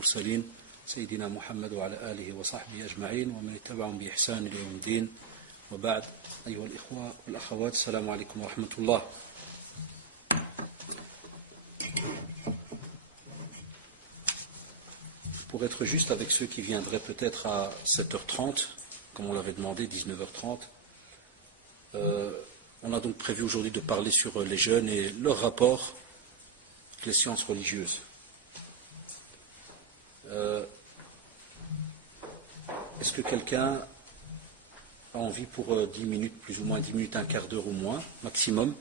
المرسلين سيدنا محمد وعلى آله وصحبه أجمعين ومن اتبعهم بإحسان إلى يوم الدين وبعد أيها الإخوة والأخوات السلام عليكم ورحمة الله. Pour être juste avec ceux qui viendraient peut-être à 7h30, comme on l'avait demandé, 19h30, on a donc prévu aujourd'hui de parler sur les jeunes et leur rapport avec les sciences religieuses. Est-ce que quelqu'un a envie pour 10 minutes, plus ou moins 10 minutes, un quart d'heure ou moins, maximum,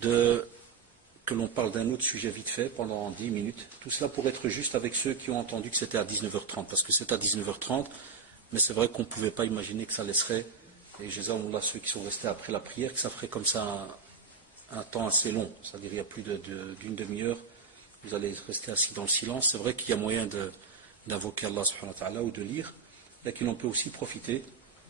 que l'on parle d'un autre sujet vite fait pendant 10 minutes. Tout cela pour être juste avec ceux qui ont entendu que c'était à 19h30, parce que c'est à 19h30, mais c'est vrai qu'on ne pouvait pas imaginer que ça laisserait, et Jazakumullah, ceux qui sont restés après la prière, que ça ferait comme ça un temps assez long, c'est-à-dire il y a plus d'une demi-heure, vous allez rester assis dans le silence. C'est vrai qu'il y a moyen d'invoquer Allah subhanahu wa ta'ala ou de lire, mais qu'on peut aussi profiter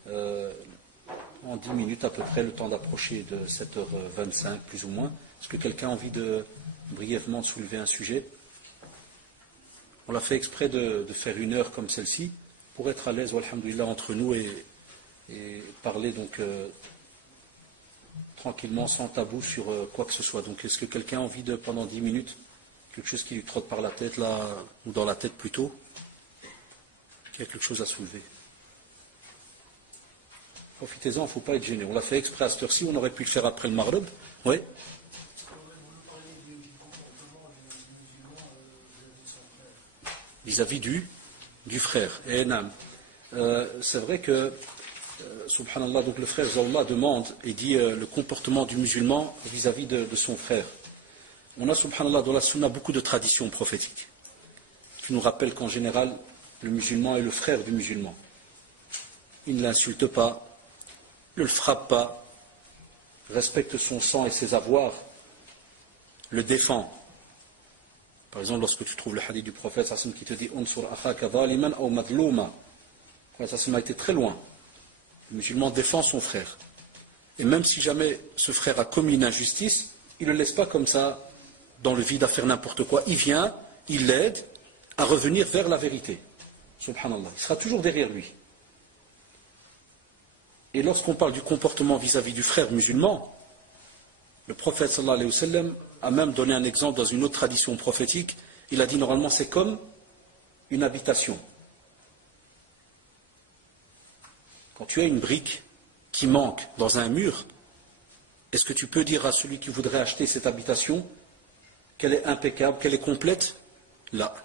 en 10 minutes à peu près, le temps d'approcher de 7h25 plus ou moins. Est-ce que quelqu'un a envie brièvement de soulever un sujet? On l'a fait exprès de faire une heure comme celle-ci pour être à l'aise, alhamdoulilah, entre nous et parler donc tranquillement, sans tabou sur quoi que ce soit. Donc est-ce que quelqu'un a envie pendant 10 minutes, quelque chose qui lui trotte par la tête là, ou dans la tête plutôt, qu'il y a quelque chose à soulever? Profitez-en, il ne faut pas être gêné. On l'a fait exprès à cette heure-ci, on aurait pu le faire après le Maghreb. Oui. Vis-à-vis du frère. Et c'est vrai que, subhanallah, donc le frère Zawallah demande et dit le comportement du musulman vis-à-vis de son frère. On a, subhanallah, dans la sunna beaucoup de traditions prophétiques qui nous rappellent qu'en général, le musulman est le frère du musulman. Il ne l'insulte pas, ne le frappe pas, respecte son sang et ses avoirs, le défend. Par exemple, lorsque tu trouves le hadith du prophète qui te dit Unsur akhaka zaliman aw madlouma, ça a été très loin. Le musulman défend son frère. Et même si jamais ce frère a commis une injustice, il ne le laisse pas comme ça dans le vide à faire n'importe quoi. Il vient, il l'aide à revenir vers la vérité. Subhanallah. Il sera toujours derrière lui. Et lorsqu'on parle du comportement vis-à-vis du frère musulman, le prophète sallallahu alayhi wa sallam a même donné un exemple dans une autre tradition prophétique. Il a dit normalement c'est comme une habitation. Quand tu as une brique qui manque dans un mur, est-ce que tu peux dire à celui qui voudrait acheter cette habitation qu'elle est impeccable, qu'elle est complète? Là.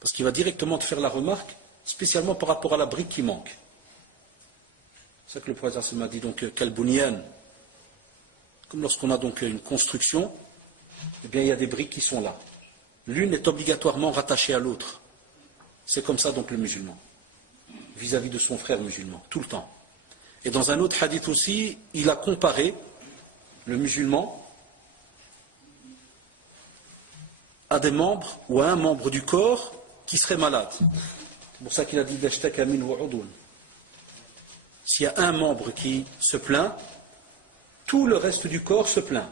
Parce qu'il va directement te faire la remarque, spécialement par rapport à la brique qui manque. C'est ça que le prophète m'a dit, donc, Kalbounian. Comme lorsqu'on a donc une construction, eh bien, il y a des briques qui sont là. L'une est obligatoirement rattachée à l'autre. C'est comme ça donc le musulman, vis-à-vis de son frère musulman, tout le temps. Et dans un autre hadith aussi, il a comparé le musulman à des membres ou à un membre du corps qui serait malade. C'est pour ça qu'il a dit d'ashtaka minhu udun. S'il y a un membre qui se plaint, tout le reste du corps se plaint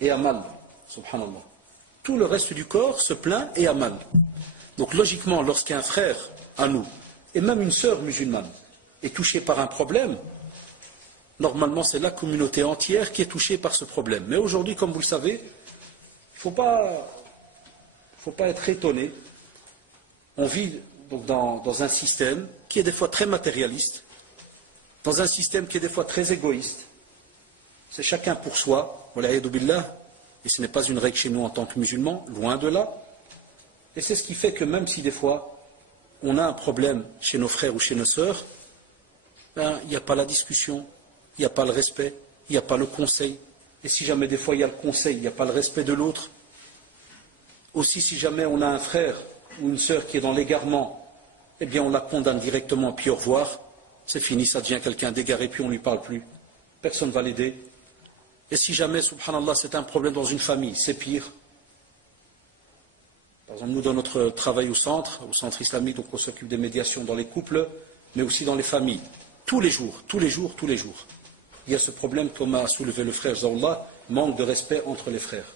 et a mal. Subhanallah. Tout le reste du corps se plaint et a mal. Donc logiquement, lorsqu'un frère à nous, et même une sœur musulmane, est touchée par un problème, normalement c'est la communauté entière qui est touchée par ce problème. Mais aujourd'hui, comme vous le savez, il ne faut pas être étonné. On vit donc dans un système qui est des fois très matérialiste, dans un système qui est des fois très égoïste. C'est chacun pour soi, wala'iyadu billah, et ce n'est pas une règle chez nous en tant que musulmans, loin de là. Et c'est ce qui fait que même si des fois on a un problème chez nos frères ou chez nos sœurs, il n'y a pas la discussion, il n'y a pas le respect, il n'y a pas le conseil. Et si jamais des fois il y a le conseil, il n'y a pas le respect de l'autre. Aussi si jamais on a un frère ou une sœur qui est dans l'égarement, eh bien on la condamne directement, puis au revoir, c'est fini, ça devient quelqu'un d'égaré, puis on ne lui parle plus. Personne ne va l'aider. Et si jamais, subhanallah, c'est un problème dans une famille, c'est pire. Par exemple, nous, dans notre travail au centre islamique, donc on s'occupe des médiations dans les couples, mais aussi dans les familles. Tous les jours, il y a ce problème, comme a soulevé le frère Zawallah, manque de respect entre les frères.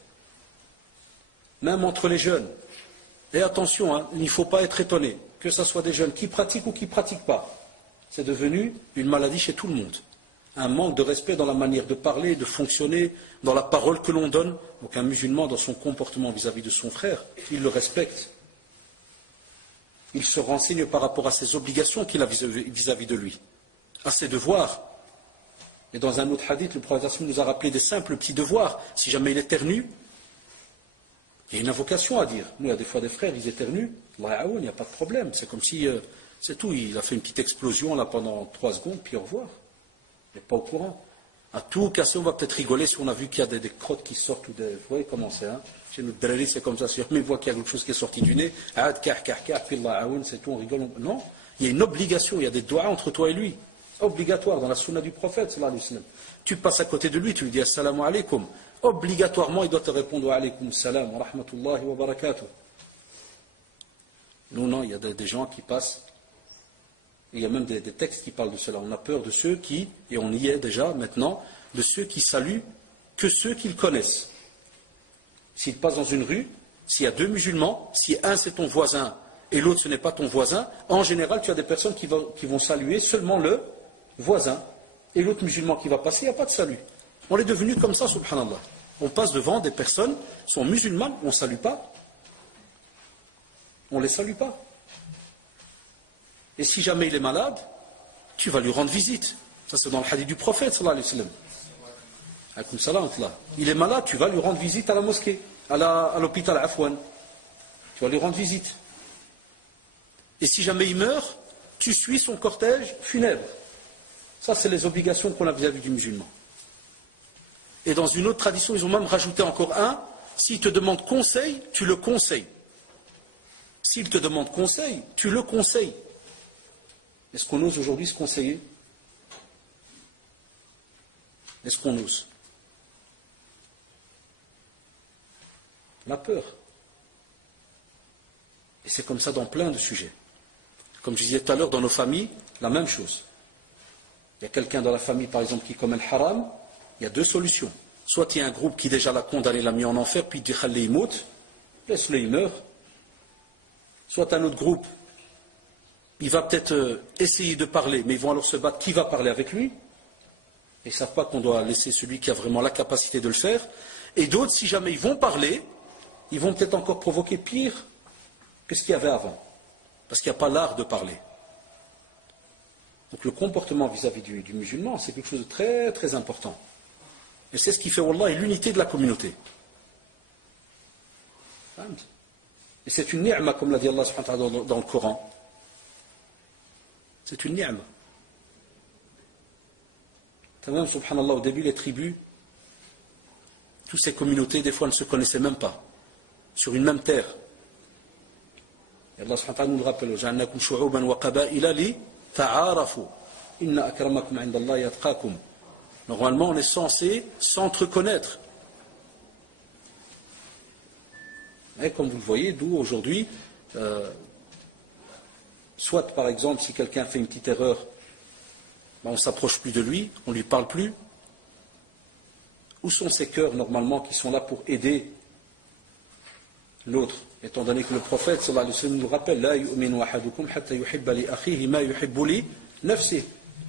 Même entre les jeunes. Et attention, hein, il ne faut pas être étonné, que ce soit des jeunes qui pratiquent ou qui ne pratiquent pas. C'est devenu une maladie chez tout le monde. Un manque de respect dans la manière de parler, de fonctionner, dans la parole que l'on donne. Donc un musulman, dans son comportement vis-à-vis de son frère, il le respecte. Il se renseigne par rapport à ses obligations qu'il a vis-à-vis de lui, à ses devoirs. Et dans un autre hadith, le prophète nous a rappelé des simples petits devoirs. Si jamais il éternue, il y a une invocation à dire. Nous, il y a des fois des frères, ils éternuent, Allah, il n'y a pas de problème. C'est comme si, c'est tout, il a fait une petite explosion là pendant 3 secondes, puis au revoir. Il n'est pas au courant. À tout casser, on va peut-être rigoler si on a vu qu'il y a des crottes qui sortent, ou des... Vous voyez comment c'est, hein? Chez nous, c'est comme ça. Si jamais on voit qu'il y a quelque chose qui est sorti du nez, puis Allah, c'est tout, on rigole. Non, il y a une obligation, il y a des doigts entre toi et lui. Obligatoire dans la sunna du prophète, sallallahu alayhi wa sallam. Tu passes à côté de lui, tu lui dis assalamu alaykum. Obligatoirement, il doit te répondre wa alaykum salam wa rahmatullahi wa barakatuh. Nous, non, il y a des gens qui passent. Il y a même des textes qui parlent de cela. On a peur de ceux qui, et on y est déjà maintenant, de ceux qui saluent que ceux qu'ils connaissent. S'ils passent dans une rue, s'il y a 2 musulmans, si un c'est ton voisin et l'autre ce n'est pas ton voisin, en général tu as des personnes qui vont saluer seulement le voisin. Et l'autre musulman qui va passer, il n'y a pas de salut. On est devenu comme ça, subhanallah. On passe devant des personnes, sont musulmanes, on ne salue pas. On ne les salue pas. Et si jamais il est malade, tu vas lui rendre visite. Ça c'est dans le hadith du prophète, sallallahu alayhi wa sallam. Alaykoum salam, il est malade, tu vas lui rendre visite à la mosquée, à l'hôpital Afwan. Tu vas lui rendre visite. Et si jamais il meurt, tu suis son cortège funèbre. Ça, c'est les obligations qu'on a vis-à-vis du musulman. Et dans une autre tradition, ils ont même rajouté encore un. S'il te demande conseil, tu le conseilles. S'il te demande conseil, tu le conseilles. Est-ce qu'on ose aujourd'hui se conseiller? Est-ce qu'on ose? La peur. Et c'est comme ça dans plein de sujets. Comme je disais tout à l'heure, dans nos familles, la même chose. Il y a quelqu'un dans la famille, par exemple, qui commet le haram, il y a 2 solutions. Soit il y a un groupe qui déjà l'a condamné, l'a mis en enfer, puis il dit Khalé il mout, laisse-le, il meurt. Soit un autre groupe, il va peut-être essayer de parler, mais ils vont alors se battre, qui va parler avec lui? Et ils ne savent pas qu'on doit laisser celui qui a vraiment la capacité de le faire. Et d'autres, si jamais ils vont parler, ils vont peut-être encore provoquer pire que ce qu'il y avait avant. Parce qu'il n'y a pas l'art de parler. Donc le comportement vis-à-vis du musulman, c'est quelque chose de très très important. Et c'est ce qui fait, wallah, l'unité de la communauté. Et c'est une ni'ma, comme l'a dit Allah subhanahu wa ta'ala dans le Coran. C'est une ni'ma. Même, subhanallah, au début, les tribus, toutes ces communautés, des fois, ne se connaissaient même pas. Sur une même terre. Et Allah subhanahu wa ta'ala nous le rappelle. Ja'alnakum shu'uban wa qaba'ila li ta'arafu. Inna akramakum 'inda Allahi atqakum. Normalement, on est censé s'entreconnaître. Et comme vous le voyez, d'où aujourd'hui, soit par exemple, si quelqu'un fait une petite erreur, ben, on ne s'approche plus de lui, on ne lui parle plus. Où sont ces cœurs normalement qui sont là pour aider l'autre? Étant donné que le prophète sallallahu alayhi wa sallam nous rappelle, la yu'minu ahadukum hatta yuhibba li akhihi ma yuhibbu li nafsihi,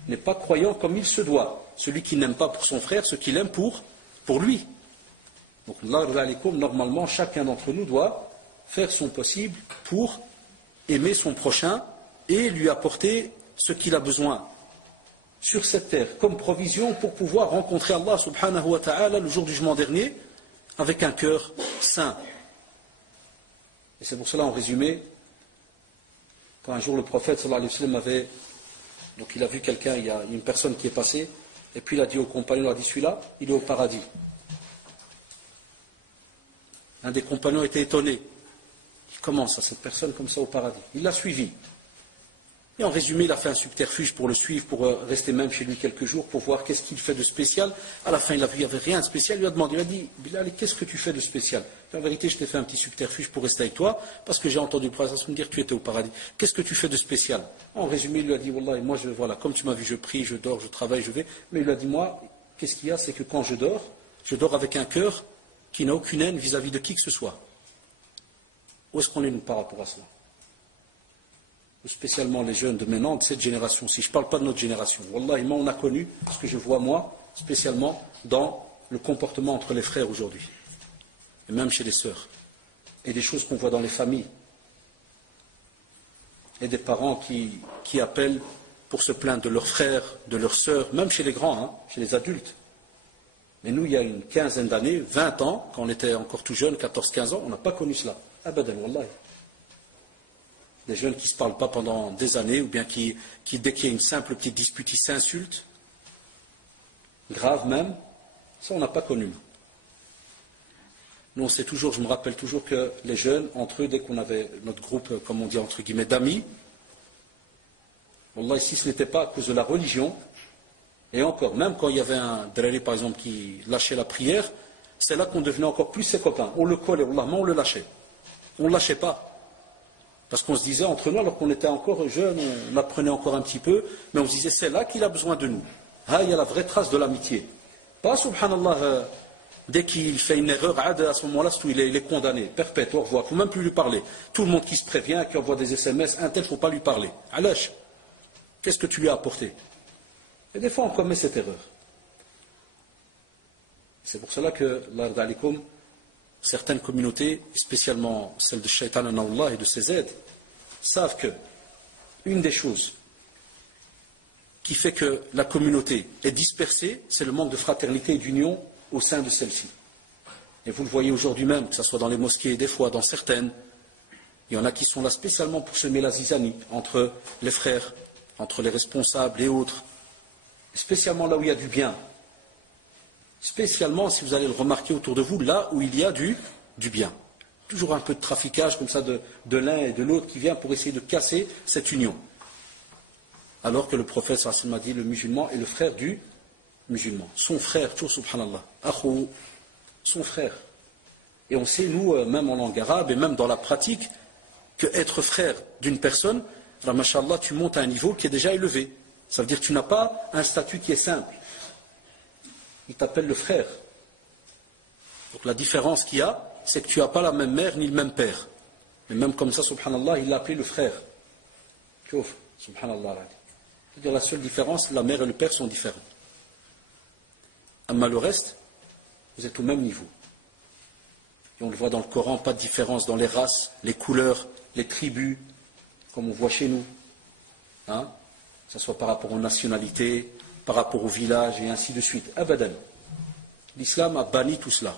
n'est pas croyant comme il se doit. Celui qui n'aime pas pour son frère ce qu'il aime pour lui. Donc normalement chacun d'entre nous doit faire son possible pour aimer son prochain et lui apporter ce qu'il a besoin sur cette terre comme provision pour pouvoir rencontrer Allah subhanahu wa ta'ala le jour du jugement dernier avec un cœur saint. Et c'est pour cela en résumé, quand un jour le prophète sallallahu alayhi wa sallam avait, donc il a vu quelqu'un, il y a une personne qui est passée, et puis il a dit au compagnon, il a dit celui-là, il est au paradis. Un des compagnons était étonné. Comment ça, cette personne comme ça au paradis? Il l'a suivi. Et en résumé, il a fait un subterfuge pour le suivre, pour rester même chez lui quelques jours, pour voir qu'est-ce qu'il fait de spécial. À la fin, il a vu, il n'y avait rien de spécial. Il lui a demandé, il a dit, Bilal, qu'est-ce que tu fais de spécial? En vérité, je t'ai fait un petit subterfuge pour rester avec toi, parce que j'ai entendu le prophète me dire que tu étais au paradis. Qu'est-ce que tu fais de spécial? En résumé, il lui a dit, Wallah, moi, voilà, comme tu m'as vu, je prie, je dors, je travaille, je vais. Mais il lui a dit, moi, qu'est-ce qu'il y a? C'est que quand je dors avec un cœur qui n'a aucune haine vis-à-vis de qui que ce soit. Où est-ce qu'on est, nous, par rapport à cela? Spécialement les jeunes de maintenant, de cette génération-ci. Je ne parle pas de notre génération. Wallahi, moi, on a connu ce que je vois, moi, spécialement dans le comportement entre les frères aujourd'hui. Et même chez les sœurs. Et des choses qu'on voit dans les familles. Et des parents qui appellent pour se plaindre de leurs frères, de leurs sœurs, même chez les grands, hein, chez les adultes. Mais nous, il y a une quinzaine d'années, 20 ans, quand on était encore tout jeune, 14-15 ans, on n'a pas connu cela. Abadan, wallahi. Des jeunes qui ne se parlent pas pendant des années, ou bien qui dès qu'il y a une simple petite dispute, ils s'insultent. Grave même. Ça, on n'a pas connu. Nous, on sait toujours, je me rappelle toujours que les jeunes, entre eux, dès qu'on avait notre groupe, comme on dit entre guillemets, d'amis, Wallah, si ce n'était pas à cause de la religion, et encore, même quand il y avait un drari, par exemple, qui lâchait la prière, c'est là qu'on devenait encore plus ses copains. On le collait, Wallah, mais on le lâchait. On ne le lâchait pas. Parce qu'on se disait entre nous, alors qu'on était encore jeunes, on apprenait encore un petit peu, mais on se disait, c'est là qu'il a besoin de nous. Ah, il y a la vraie trace de l'amitié. Pas, subhanallah, dès qu'il fait une erreur, à ce moment-là, il est condamné, perpète, au revoir, il ne faut même plus lui parler. Tout le monde qui se prévient, qui envoie des SMS, un tel, il ne faut pas lui parler. Alash, qu'est-ce que tu lui as apporté? Et des fois, on commet cette erreur. C'est pour cela que, l'ard alikum, certaines communautés, spécialement celles de Shaitan Allah et de ses aides, savent que une des choses qui fait que la communauté est dispersée, c'est le manque de fraternité et d'union au sein de celle-ci. Et vous le voyez aujourd'hui même, que ce soit dans les mosquées, des fois dans certaines, il y en a qui sont là spécialement pour semer la zizanie entre les frères, entre les responsables et autres, spécialement là où il y a du bien. Spécialement, si vous allez le remarquer autour de vous, là où il y a du bien. Toujours un peu de traficage comme ça de l'un et de l'autre qui vient pour essayer de casser cette union. Alors que le prophète sallallahu alayhi wa sallam a dit, le musulman est le frère du musulman. Son frère, toujours subhanallah, akhou, son frère. Et on sait, nous, même en langue arabe et même dans la pratique, que être frère d'une personne, là, mashallah, tu montes à un niveau qui est déjà élevé. Ça veut dire que tu n'as pas un statut qui est simple. Il t'appelle le frère. Donc la différence qu'il y a, c'est que tu n'as pas la même mère ni le même père. Mais même comme ça, subhanallah, il l'a appelé le frère. Chouf, subhanallah. C'est-à-dire la seule différence, la mère et le père sont différents. Mais le reste, vous êtes au même niveau. Et on le voit dans le Coran, pas de différence dans les races, les couleurs, les tribus, comme on voit chez nous. Hein? Que ce soit par rapport aux nationalités, par rapport au village et ainsi de suite. Abadan. L'islam a banni tout cela.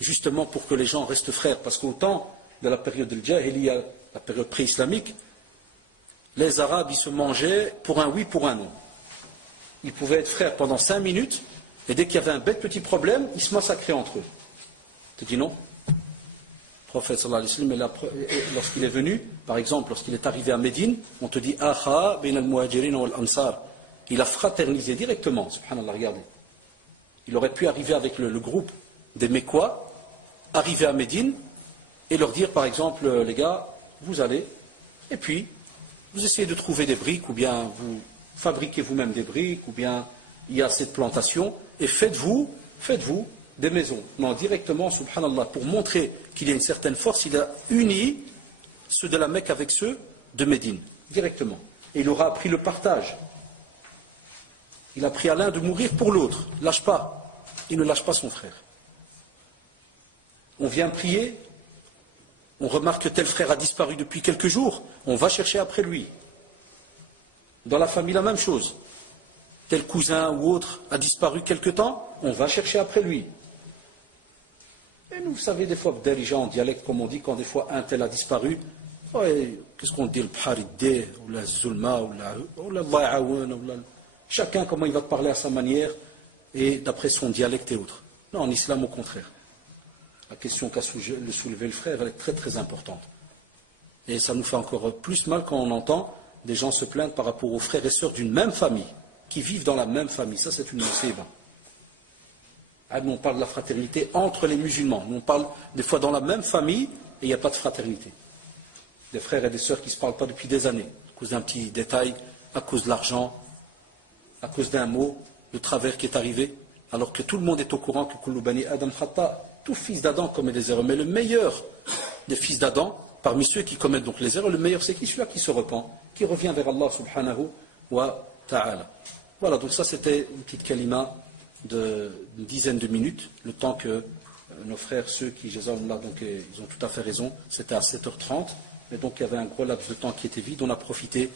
Justement pour que les gens restent frères. Parce qu'au temps de la période de l'Jahiliya, la période pré-islamique, les Arabes, ils se mangeaient pour un oui, pour un non. Ils pouvaient être frères pendant 5 minutes, et dès qu'il y avait un bête petit problème, ils se massacraient entre eux. Tu dis non? Le prophète sallallahu alayhi wa sallam, lorsqu'il est venu, par exemple, lorsqu'il est arrivé à Médine, on te dit Akha bin al-Muhajirin wal Ansar. Il a fraternisé directement, subhanallah, regardez. Il aurait pu arriver avec le groupe des Mécois, arriver à Médine, et leur dire, par exemple, les gars, vous allez, et puis, vous essayez de trouver des briques, ou bien vous fabriquez vous-même des briques, ou bien il y a cette plantation, et faites-vous des maisons. Non, directement, subhanallah, pour montrer qu'il y a une certaine force, il a uni ceux de la Mecque avec ceux de Médine, directement. Et il aura appris le partage. Il a pris à l'un de mourir pour l'autre. Lâche pas. Il ne lâche pas son frère. On vient prier, on remarque que tel frère a disparu depuis quelques jours, on va chercher après lui. Dans la famille, la même chose. Tel cousin ou autre a disparu quelque temps, on va chercher après lui. Et nous, vous savez, des fois, des gens en dialecte, comme on dit, quand des fois un tel a disparu, qu'est-ce qu'on dit, le Bharidé, ou la Zulma, ou la Da'awan, ou la... Chacun, comment il va te parler à sa manière, et d'après son dialecte et autres. Non, en islam, au contraire. La question qu'a soulevé le frère, elle est très très importante. Et ça nous fait encore plus mal quand on entend des gens se plaindre par rapport aux frères et sœurs d'une même famille, qui vivent dans la même famille. Ça, c'est une musiba. Nous, on parle de la fraternité entre les musulmans. Nous, on parle des fois dans la même famille, et il n'y a pas de fraternité. Des frères et des sœurs qui ne se parlent pas depuis des années, à cause d'un petit détail, à cause de l'argent, à cause d'un mot, de travers qui est arrivé, alors que tout le monde est au courant que Kullu Bani Adam Khata, tout fils d'Adam commet des erreurs. Mais le meilleur des fils d'Adam, parmi ceux qui commettent donc les erreurs, le meilleur c'est qui? Celui-là qui se repent, qui revient vers Allah subhanahu wa ta'ala. Voilà, donc ça c'était une petite kalima d'une dizaine de minutes, le temps que nos frères, ceux qui, jazakumullah, donc ils ont tout à fait raison, c'était à 7h30, mais donc il y avait un gros laps de temps qui était vide, on a profité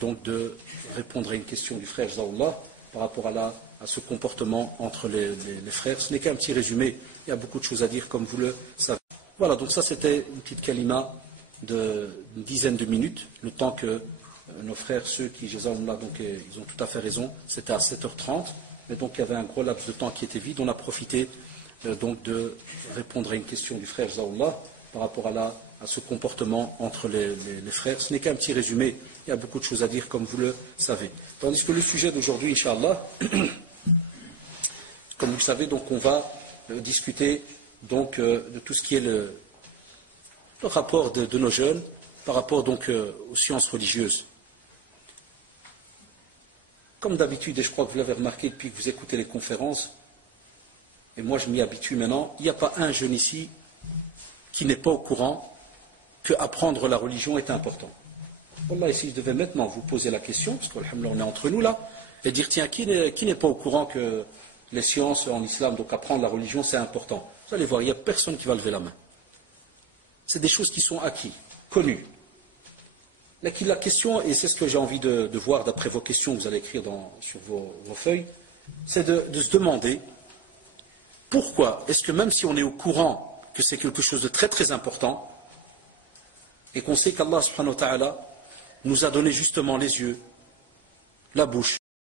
donc de répondre à une question du frère jazakumullah par rapport à ce comportement entre les frères. Ce n'est qu'un petit résumé, il y a beaucoup de choses à dire comme vous le savez. Voilà, donc ça c'était une petite kalima d'une dizaine de minutes, le temps que nos frères, ceux qui, jazakumullah, donc ils ont tout à fait raison, c'était à 7h30, mais donc il y avait un gros laps de temps qui était vide, on a profité donc de répondre à une question du frère jazakumullah par rapport à ce comportement entre les frères. Ce n'est qu'un petit résumé, il y a beaucoup de choses à dire comme vous le savez. Tandis que le sujet d'aujourd'hui, Inch'Allah, comme vous le savez, donc on va discuter donc de tout ce qui est le rapport de nos jeunes par rapport donc aux sciences religieuses. Comme d'habitude, et je crois que vous l'avez remarqué depuis que vous écoutez les conférences, et moi je m'y habitue maintenant, il n'y a pas un jeune ici qui n'est pas au courant que apprendre la religion est important. Wallah, si je devais maintenant vous poser la question, parce qu'alhamdoulilah on est entre nous là, et dire tiens, qui n'est pas au courant que les sciences en islam, donc apprendre la religion c'est important? Vous allez voir, il n'y a personne qui va lever la main. C'est des choses qui sont acquises, connues. La question, et c'est ce que j'ai envie de voir d'après vos questions que vous allez écrire sur vos feuilles, c'est de se demander pourquoi est-ce que même si on est au courant que c'est quelque chose de très très important, et qu'on sait qu'Allah subhanahu wa ta'ala nous a donné justement les yeux, la bouche,